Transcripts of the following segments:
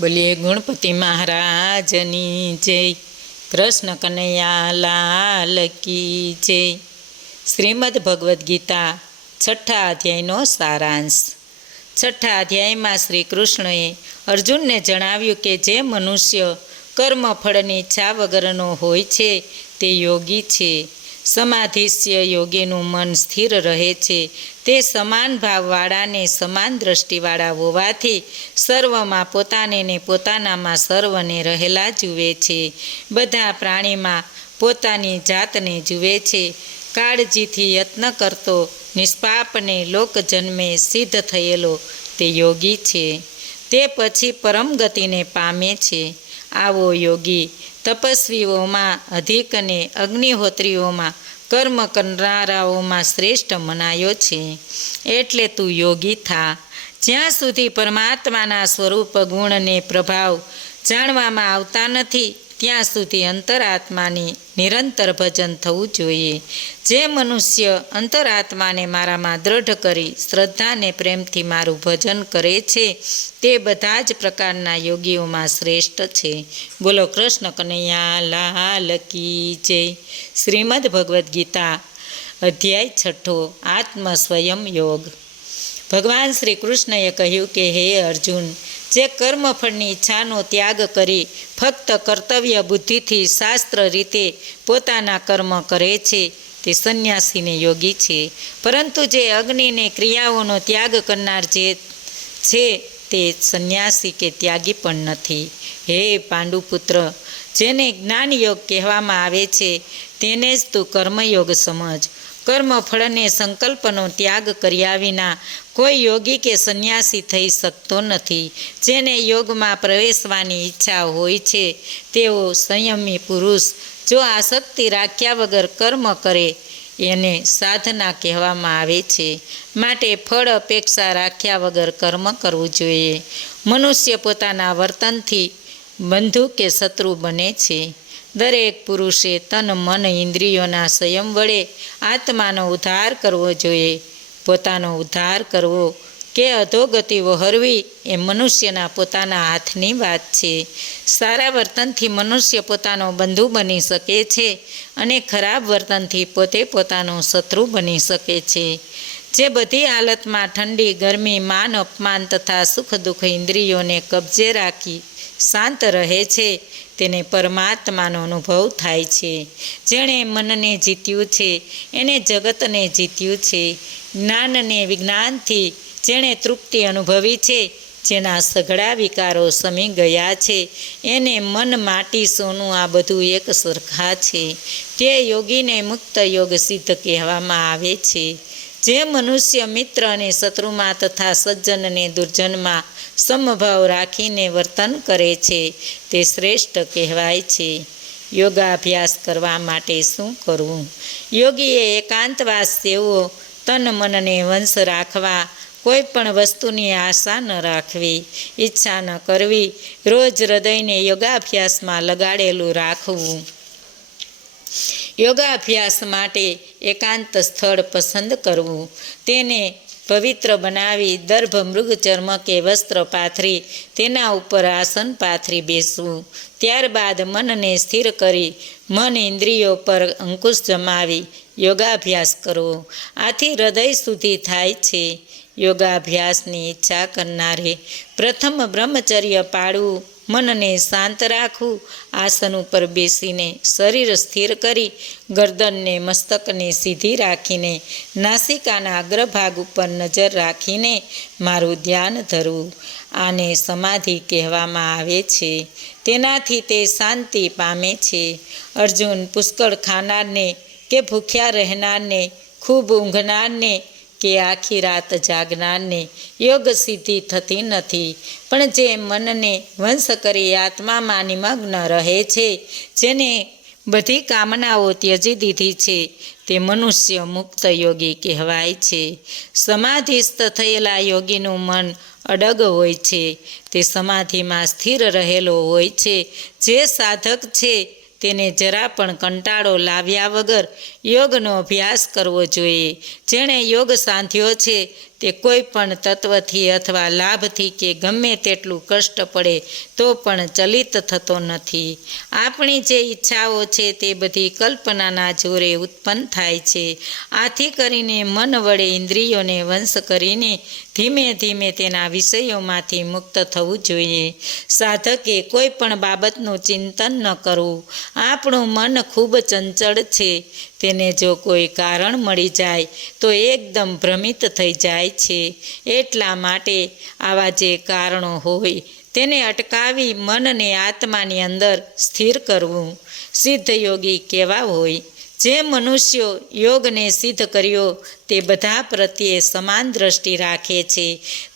બોલીએ ગણપતિ મહારાજની જય. કૃષ્ણ કનૈયા લાલ કી જય. શ્રીમદ ભગવદ્ ગીતા છઠ્ઠા અધ્યાયનો સારાંશ. છઠ્ઠા અધ્યાયમાં શ્રી કૃષ્ણએ અર્જુનને જણાવ્યું કે જે મનુષ્ય કર્મફળની ઈચ્છા વગરનો હોય છે તે યોગી છે. સમાધિસ્ય યોગીનું મન સ્થિર રહે છે. તે સમાન ભાવવાળાને સમાન દ્રષ્ટિવાળા હોવાથી સર્વમાં પોતાને ને પોતાનામાં સર્વને રહેલા જુએ છે. બધા પ્રાણીમાં પોતાની જાતને જુએ છે. કાળજીથી યત્ન કરતો નિષ્પાપને લોકજન્મે સિદ્ધ થયેલો તે યોગી છે. તે પછી પરમ ગતિને પામે છે. આવો યોગી તપસ્વીઓમાં અધિક અને અગ્નિહોત્રીઓમાં કર્મ કરનારાઓમાં શ્રેષ્ઠ મનાયો છે. એટલે તું યોગી થા. જ્યાં સુધી પરમાત્માના સ્વરૂપ ગુણને પ્રભાવ જાણવામાં આવતા નથી ત્યાં સુધી અંતરાત્માની નિરંતર ભજન થવું જોઈએ. જે મનુષ્ય અંતરાત્માને મારામાં દ્રઢ કરી શ્રદ્ધાને પ્રેમથી મારું ભજન કરે છે તે બધા જ પ્રકારના યોગીઓમાં શ્રેષ્ઠ છે. બોલો કૃષ્ણ કનૈયા લાલ કી જય. શ્રીમદ ભગવદ્ ગીતા અધ્યાય છઠ્ઠો આત્મ સ્વયં યોગ. ભગવાન શ્રી કૃષ્ણએ કહ્યું કે હે અર્જુન, જે કર્મફળની ઈચ્છાનો ત્યાગ કરી ફક્ત કર્તવ્ય બુદ્ધિથી શાસ્ત્ર રીતે પોતાના કર્મ કરે છે તે સંન્યાસીને યોગી છે. પરંતુ જે અગ્નિને ક્રિયાઓનો ત્યાગ કરનાર જે છે તે સંન્યાસી કે ત્યાગી પણ નથી. હે પાંડુપુત્ર, જેને જ્ઞાનયોગ કહેવામાં આવે છે તેને જ તું કર્મયોગ સમજ. કર્મફળને સંકલ્પનો ત્યાગ કર્યા વિના કોઈ યોગી કે સંન્યાસી થઈ શકતો નથી. જેને યોગમાં પ્રવેશવાની ઈચ્છા હોય છે તેઓ સંયમી પુરુષ જો આસક્તિ રાખ્યા વગર કર્મ કરે એને સાધના કહેવામાં આવે છે. માટે ફળ અપેક્ષા રાખ્યા વગર કર્મ કરવું જોઈએ. મનુષ્ય પોતાના વર્તનથી બંધુ કે શત્રુ બને છે. દરેક પુરુષે તન મન ઇન્દ્રિયોના સંયમ વડે આત્માનો ઉદ્ધાર કરવો જોઈએ. પોતાનો ઉદ્ધાર કરવો કે અધોગતિ વહોરવી એ મનુષ્યના પોતાના હાથની વાત છે. સારા વર્તનથી મનુષ્ય પોતાનો બંધુ બની શકે છે અને ખરાબ વર્તનથી પોતે પોતાનો શત્રુ બની શકે છે. જે બધી હાલતમાં ઠંડી ગરમી માન અપમાન તથા સુખ દુઃખ ઇન્દ્રિયોને કબજે રાખી શાંત રહે છે તેને પરમાત્માનો અનુભવ થાય છે. જેણે મનને જીત્યું છે એને જગતને જીત્યું છે. જ્ઞાનને વિજ્ઞાનથી જેણે તૃપ્તિ અનુભવી છે, જેના સઘળા વિકારો શમી ગયા છે એને મન માટી સોનું આ બધું એક સરખા છે. તે યોગીને મુક્ત યોગ સિદ્ધ કહેવામાં આવે છે. જે મનુષ્ય મિત્ર અને શત્રુમાં તથા સજ્જનને દુર્જનમાં સમભાવ રાખીને વર્તન કરે છે તે શ્રેષ્ઠ કહેવાય છે. યોગાભ્યાસ કરવા માટે શું કરવું? યોગીએ એકાંતવાસ સેવવો, તન મનને વંશ રાખવા, કોઈ પણ વસ્તુની આશા ન રાખવી, ઈચ્છા ન કરવી, રોજ હૃદયને યોગાભ્યાસમાં લગાડેલું રાખવું. યોગાભ્યાસ માટે એકાંત સ્થળ પસંદ કરવું, તેને પવિત્ર બનાવી દર્ભ મૃગ ચર્મ કે વસ્ત્ર પાથરી તેના ઉપર આસન પાથરી બેસવું. ત્યારબાદ મનને સ્થિર કરી મન ઇન્દ્રિયો પર અંકુશ જમાવી યોગાભ્યાસ કરવો. આથી હૃદય સુધી થાય છે. યોગાભ્યાસની ઈચ્છા કરનારે પ્રથમ બ્રહ્મચર્ય પાળવું, મનને શાંત રાખવું, આસન ઉપર બેસીને શરીર સ્થિર કરી ગરદનને મસ્તકને સીધી રાખીને નાસિકાના અગ્રભાગ ઉપર નજર રાખીને મારું ધ્યાન ધરવું. આને સમાધિ કહેવામાં આવે છે. તેનાથી તે શાંતિ પામે છે. અર્જુન, પુષ્કળ ખાનારને કે ભૂખ્યા રહેનારને, ખૂબ ઊંઘનારને કે આખી રાત જાગનારને યોગ સિદ્ધિ થતી નથી. પણ જે મનને વંશ કરી આત્મામાં નિમગ્ન રહે છે, જેને બધી કામનાઓ ત્યજી દીધી છે તે મનુષ્ય મુક્ત યોગી કહેવાય છે. સમાધિસ્થ થયેલા યોગીનું મન અડગ હોય છે. તે સમાધિમાં સ્થિર રહેલો હોય છે. જે સાધક છે તેને જરા પણ કંટાળો લાવ્યા વગર યોગનો અભ્યાસ કરવો જોઈએ. જેણે યોગ સાંધ્યો છે તે કોઈ પણ તત્વથી અથવા લાભથી કે ગમે તેટલું કષ્ટ પડે તો પણ ચલિત થતો નથી. આપણી જે ઈચ્છાઓ છે તે બધી કલ્પનાના જોરે ઉત્પન્ન થાય છે. આથી કરીને મન વડે ઇન્દ્રિયોને વંશ કરીને ધીમે ધીમે તેના વિષયોમાંથી મુક્ત થવું જોઈએ. સાધકે કોઈ પણ બાબતનું ચિંતન ન કરવું. આપણું મન ખૂબ ચંચળ છે. તેને જો કોઈ કારણ મળી જાય તો એકદમ ભ્રમિત થઈ જાય છે. એટલા માટે આવા જે કારણો હોય તેને અટકાવી મનને આત્માની અંદર સ્થિર કરવું. સિદ્ધ યોગી કેવા હોય? જે મનુષ્યો યોગને સિદ્ધ કર્યો તે બધા પ્રત્યે સમાન દ્રષ્ટિ રાખે છે.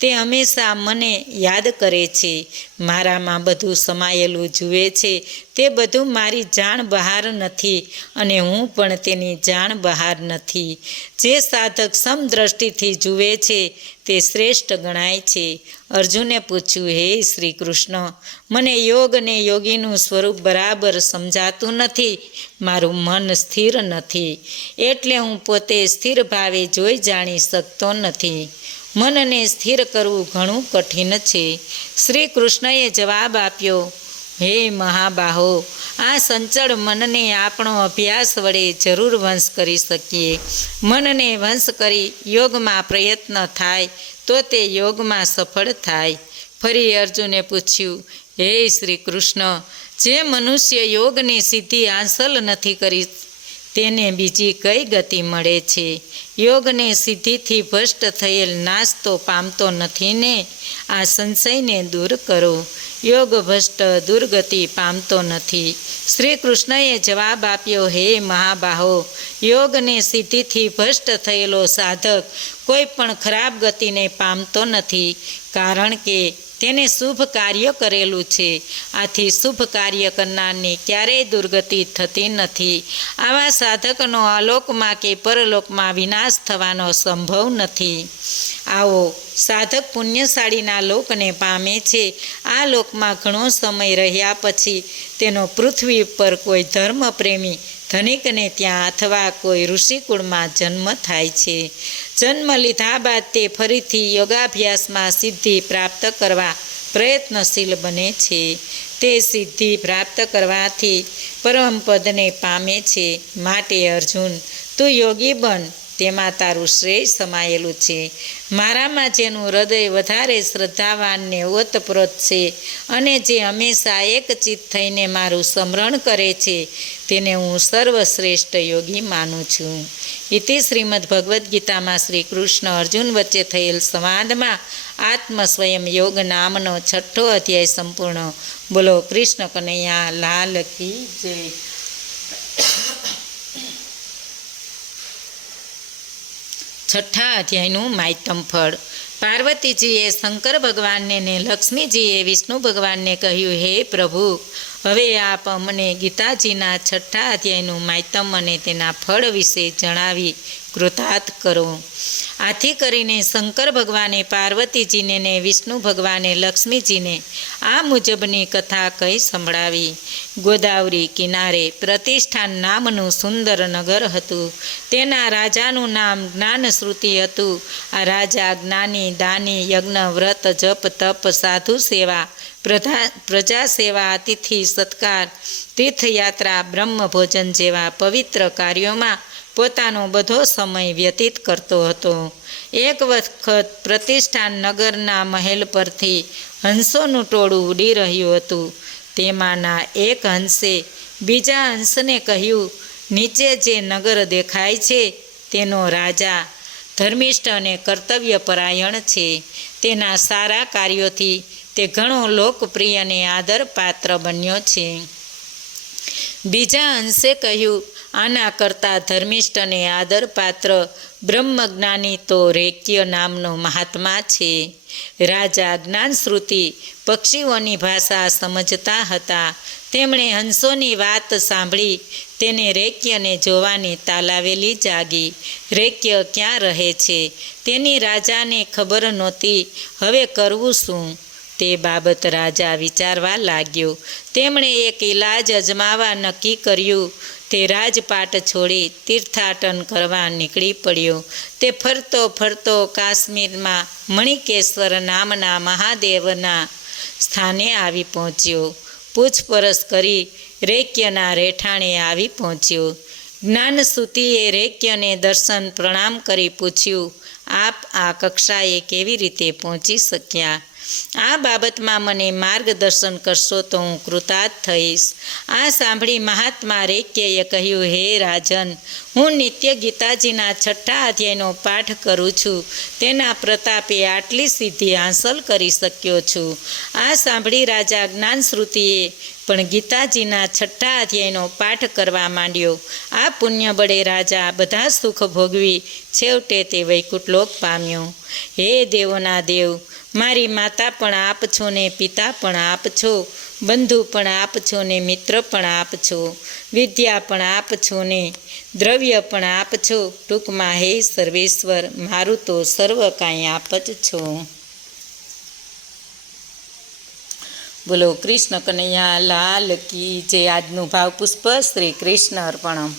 તે હંમેશા મને યાદ કરે છે. મારામાં બધું સમાયેલું જુએ છે. તે બધું મારી જાણ બહાર નથી અને હું પણ તેની જાણ બહાર નથી. જે સાધક સમદ્રષ્ટિથી જુએ છે તે શ્રેષ્ઠ ગણાય છે. અર્જુને પૂછ્યું, હે શ્રી કૃષ્ણ, મને યોગ અને યોગીનું સ્વરૂપ બરાબર સમજાતું નથી. મારું મન સ્થિર નથી, એટલે હું પોતે સ્થિર ભાવે જોઈ જાણી શકતો નથી. મનને સ્થિર કરવું ઘણું કઠિન છે. શ્રી કૃષ્ણએ જવાબ આપ્યો, હે મહાબાહો, આ સંચળ મનને આપણો અભ્યાસ વડે જરૂર વંશ કરી શકીએ. મનને વંશ કરી યોગમાં પ્રયત્ન થાય તો તે યોગમાં સફળ થાય. ફરી અર્જુને પૂછ્યું, હે શ્રી કૃષ્ણ, જે મનુષ્ય યોગની સિદ્ધિ હાંસલ નથી કરી તેને બીજી કઈ ગતિ મળે છે? યોગને સિદ્ધિથી ભ્રષ્ટ થયેલ નાશ તો પામતો નથી ને? આ સંશયને દૂર કરો. યોગ ભ્રષ્ટ દુર્ગતિ પામતો નથી. શ્રી કૃષ્ણએ જવાબ આપ્યો, હે મહાબાહો, યોગને સિદ્ધિથી ભ્રષ્ટ થયેલો સાધક કોઈ પણ ખરાબ ગતિને પામતો નથી, કારણ કે તેને શુભ કાર્ય કરેલું છે. આથી શુભ કાર્ય કરનારની ક્યારેય દુર્ગતિ થતી નથી. આવા સાધકનો અલોકમાં કે પરલોકમાં વિનાશ થવાનો સંભવ નથી. આવો સાધક પુણ્યશાળીના લોકને પામે છે. આ લોકમાં ઘણો સમય રહ્યા પછી તેનો પૃથ્વી પર કોઈ ધર્મપ્રેમી ધનિકને ત્યાં અથવા કોઈ ઋષિકુળમાં જન્મ થાય છે. જન્મ લીધા બાદ તે ફરીથી યોગાભ્યાસમાં સિદ્ધિ પ્રાપ્ત કરવા પ્રયત્નશીલ બને છે. તે સિદ્ધિ પ્રાપ્ત કરવાથી પરમપદને પામે છે. માટે અર્જુન, તું યોગી બન, તેમાં તારું શ્રેય સમાયેલું છે. મારામાં જેનું હૃદય વધારે શ્રદ્ધાવાન ને ઓતપ્રોત છે અને જે હંમેશા એકચિત્ત થઈને મારું સ્મરણ કરે છે તેને હું સર્વશ્રેષ્ઠ યોગી માનું છું. ઇતિ શ્રીમદ્ ભગવદ્ ગીતામાં શ્રી કૃષ્ણ અર્જુન વચ્ચે થયેલ સંવાદમાં આત્મ સ્વયં યોગ નામનો 6ઠ્ઠો અધ્યાય સંપૂર્ણ. બોલો કૃષ્ણ કનૈયા લાલ કી જય. છઠ્ઠા અધ્યાયનું માયતમ ફળ. પાર્વતીજીએ શંકર ભગવાનને ને લક્ષ્મીજીએ વિષ્ણુ ભગવાનને કહ્યું, હે પ્રભુ, હવે આપ અમને ગીતાજીના 6ઠ્ઠા અધ્યાયનું માયતમ અને તેના ફળ વિશે જણાવી કૃતાર્થ કરો. આથી કરીને શંકર ભગવાને પાર્વતીજીને ને વિષ્ણુ ભગવાને લક્ષ્મીજીને આ મુજબની કથા કહી સંભળાવી. ગોદાવરી કિનારે પ્રતિષ્ઠાન નામનું સુંદર નગર હતું. તેના રાજાનું નામ જ્ઞાનશ્રુતિ હતું. આ રાજા જ્ઞાની, દાની, યજ્ઞ, વ્રત, જપ, તપ, સાધુ સેવા, પ્રજા સેવા, અતિથિ સત્કાર, તીર્થયાત્રા, બ્રહ્મ ભોજન જેવા પવિત્ર કાર્યોમાં પોતાનો બધો સમય વ્યતીત કરતો હતો. એક વખત પ્રતિષ્ઠાન નગરના મહેલ પરથી હંસોનું ટોળું ઉડી રહ્યું હતું. તેમાંના એક હંસે બીજા હંસને કહ્યું, નીચે જે નગર દેખાય છે તેનો રાજા ધર્મિષ્ઠ અને કર્તવ્યપરાયણ છે. તેના સારા કાર્યોથી તે ઘણો લોકપ્રિય અને આદરપાત્ર બન્યો છે. બીજા હંસે કહ્યું, આના કરતાં ધર્મિષ્ઠ અને આદરપાત્ર બ્રહ્મજ્ઞાની તો રેક્ય નામનો મહાત્મા છે. રાજા જ્ઞાનશ્રુતિ પક્ષીઓની ભાષા સમજતા હતા. તેમણે હંસોની વાત સાંભળી તેને રેક્યને જોવાની તાલાવેલી જાગી. રેક્ય ક્યાં રહે છે તેની રાજાને ખબર નહોતી. હવે કરવું શું? તે બાબત રાજા વિચારવા લાગ્યો. તેમણે એક ઇલાજ અજમાવા નક્કી કર્યું. તે રાજપાટ છોડી તીર્થાટન કરવા નીકળી પડ્યો. તે ફરતો ફરતો કાશ્મીરમાં મણિકેશ્વર નામના મહાદેવના સ્થાને આવી પહોંચ્યો. પૂછપરછ કરી રેક્યના રહેઠાણે આવી પહોંચ્યો. જ્ઞાનસુતીએ રેક્યને દર્શન પ્રણામ કરી પૂછ્યું, આપ આ કક્ષાએ કેવી રીતે પહોંચી શક્યા? આ બાબતમાં મને માર્ગદર્શન કરશો તો હું કૃતાર્થ થઈશ. આ સાંભળી મહાત્મા રેક્યએ કહ્યું, હે રાજન, હું નિત્ય ગીતાજીના 6થા અધ્યાયનો પાઠ કરું છું. તેના પ્રતાપે આટલી સિદ્ધિ હાંસલ કરી શક્યો છું. આ સાંભળી રાજા જ્ઞાનશ્રુતિએ પણ ગીતાજીના 6થા અધ્યાયનો પાઠ કરવા માંડ્યો. આ પુણ્ય બળે રાજા બધા સુખ ભોગવી છેવટે તે વૈકુંઠલોક પામ્યો. હે દેવોના દેવ, મારી માતા પણ આપ છો ને પિતા પણ આપ છો, બંધુ પણ આપ છો ને મિત્ર પણ આપ છો, વિદ્યા પણ આપ છો ને દ્રવ્ય પણ આપ છો. ટૂંકમાં હે સર્વેશ્વર, મારું તો સર્વ કાંઈ આપ જ છો. બોલો કૃષ્ણ કનૈયા લાલ કી જય. આજનું ભાવપુષ્પ શ્રી કૃષ્ણ અર્પણમ.